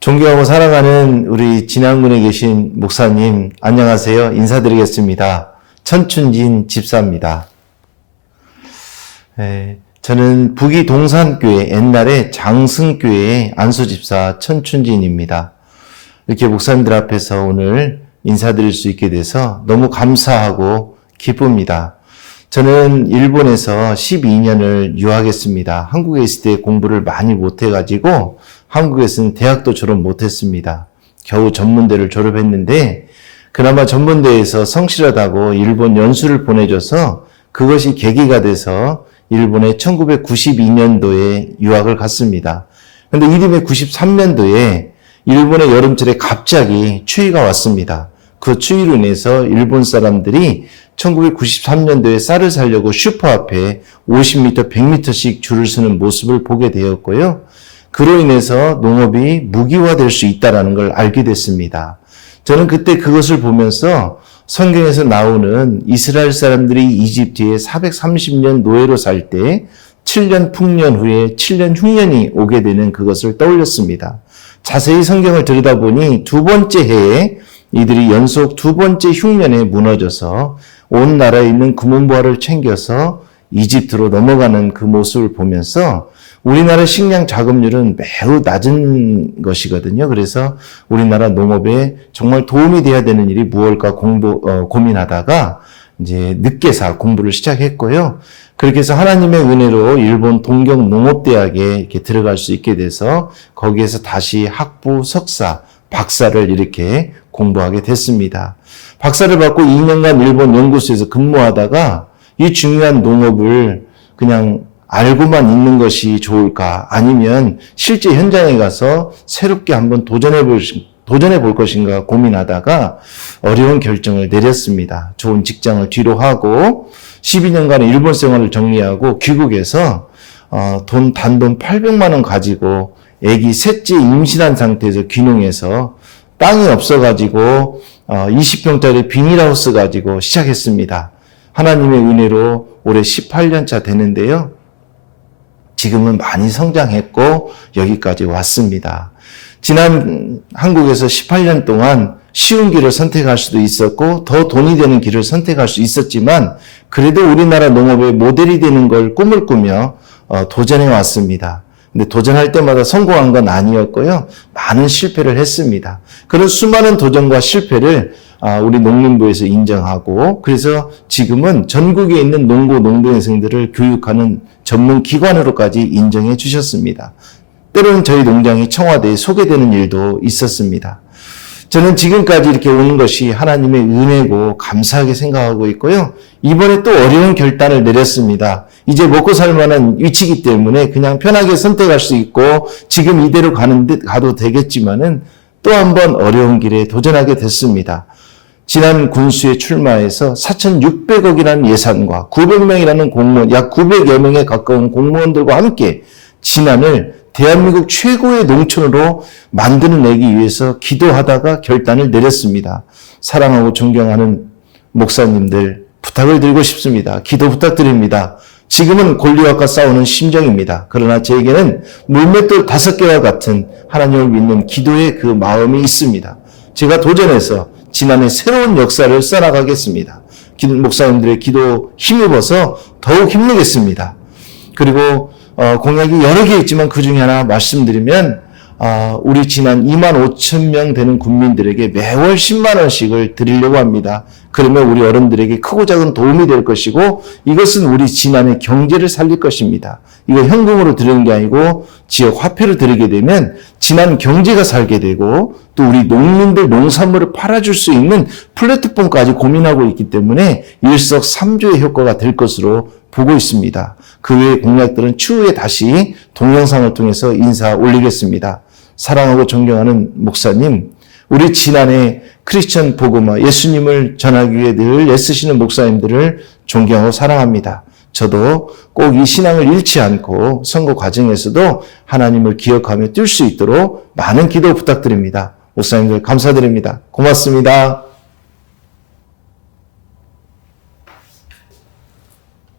존경하고 사랑하는 우리 진안군에 계신 목사님, 안녕하세요. 인사드리겠습니다. 천춘진 집사입니다. 저는 북이 동산교회, 옛날에 장승교회의 안수집사 천춘진입니다. 이렇게 목사님들 앞에서 오늘 인사드릴 수 있게 돼서 너무 감사하고 기쁩니다. 저는 일본에서 12년을 유학했습니다. 한국에 있을 때 공부를 많이 못해가지고 한국에서는 대학도 졸업 못했습니다. 겨우 전문대를 졸업했는데 그나마 전문대에서 성실하다고 일본 연수를 보내줘서 그것이 계기가 돼서 일본에 1992년도에 유학을 갔습니다. 그런데 이듬해 93년도에 일본의 여름철에 갑자기 추위가 왔습니다. 그 추위로 인해서 일본 사람들이 1993년도에 쌀을 사려고 슈퍼 앞에 50m, 100m씩 줄을 서는 모습을 보게 되었고요. 그로 인해서 농업이 무기화될 수 있다는 걸 알게 됐습니다. 저는 그때 그것을 보면서 성경에서 나오는 이스라엘 사람들이 이집트에 430년 노예로 살 때 7년 풍년 후에 7년 흉년이 오게 되는 그것을 떠올렸습니다. 자세히 성경을 들여다보니 두 번째 해에 이들이 연속 두 번째 흉년에 무너져서 온 나라에 있는 금은보화를 챙겨서 이집트로 넘어가는 그 모습을 보면서 우리나라 식량 자급률은 매우 낮은 것이거든요. 그래서 우리나라 농업에 정말 도움이 돼야 되는 일이 무엇일까 고민하다가 이제 늦게서 공부를 시작했고요. 그렇게 해서 하나님의 은혜로 일본 동경 농업대학에 이렇게 들어갈 수 있게 돼서 거기에서 다시 학부, 석사, 박사를 이렇게 공부하게 됐습니다. 박사를 받고 2년간 일본 연구소에서 근무하다가 이 중요한 농업을 그냥 알고만 있는 것이 좋을까? 아니면 실제 현장에 가서 새롭게 한번 도전해 볼 것인가 고민하다가 어려운 결정을 내렸습니다. 좋은 직장을 뒤로 하고 12년간의 일본 생활을 정리하고 귀국해서 단돈 800만 원 가지고 아기 셋째 임신한 상태에서 귀농해서 땅이 없어가지고 20평짜리 비닐하우스 가지고 시작했습니다. 하나님의 은혜로 올해 18년 차 되는데요. 지금은 많이 성장했고 여기까지 왔습니다. 지난 한국에서 18년 동안 쉬운 길을 선택할 수도 있었고 더 돈이 되는 길을 선택할 수 있었지만 그래도 우리나라 농업의 모델이 되는 걸 꿈을 꾸며 도전해 왔습니다. 근데 도전할 때마다 성공한 건 아니었고요. 많은 실패를 했습니다. 그런 수많은 도전과 실패를 우리 농림부에서 인정하고 그래서 지금은 전국에 있는 농고 농동생들을 교육하는 전문 기관으로까지 인정해 주셨습니다. 때로는 저희 농장이 청와대에 소개되는 일도 있었습니다. 저는 지금까지 이렇게 오는 것이 하나님의 은혜고 감사하게 생각하고 있고요. 이번에 또 어려운 결단을 내렸습니다. 이제 먹고 살 만한 위치이기 때문에 그냥 편하게 선택할 수 있고 지금 이대로 가도 되겠지만은 또 한 번 어려운 길에 도전하게 됐습니다. 지난 군수에 출마해서 4,600억이라는 예산과 900명이라는 공무원, 약 900여 명에 가까운 공무원들과 함께 진안을 대한민국 최고의 농촌으로 만들어내기 위해서 기도하다가 결단을 내렸습니다. 사랑하고 존경하는 목사님들 부탁을 드리고 싶습니다. 기도 부탁드립니다. 지금은 골리앗과 싸우는 심정입니다. 그러나 제게는 물맷돌 5개와 같은 하나님을 믿는 기도의 그 마음이 있습니다. 제가 도전해서 지난해 새로운 역사를 써나가겠습니다. 목사님들의 기도 힘입어서 더욱 힘내겠습니다. 그리고 공약이 여러 개 있지만 그 중에 하나 말씀드리면 우리 지난 25,000명 되는 국민들에게 매월 10만 원씩을 드리려고 합니다. 그러면 우리 어른들에게 크고 작은 도움이 될 것이고 이것은 우리 지난의 경제를 살릴 것입니다. 이거 현금으로 드리는 게 아니고 지역 화폐로 드리게 되면 지난 경제가 살게 되고 또 우리 농민들 농산물을 팔아줄 수 있는 플랫폼까지 고민하고 있기 때문에 일석삼조의 효과가 될 것으로 보고 있습니다. 그 외의 공약들은 추후에 다시 동영상을 통해서 인사 올리겠습니다. 사랑하고 존경하는 목사님, 우리 지난해 크리스천 복음화 예수님을 전하기 위해 늘 애쓰시는 목사님들을 존경하고 사랑합니다. 저도 꼭 이 신앙을 잃지 않고 선거 과정에서도 하나님을 기억하며 뛸 수 있도록 많은 기도 부탁드립니다. 목사님들 감사드립니다. 고맙습니다.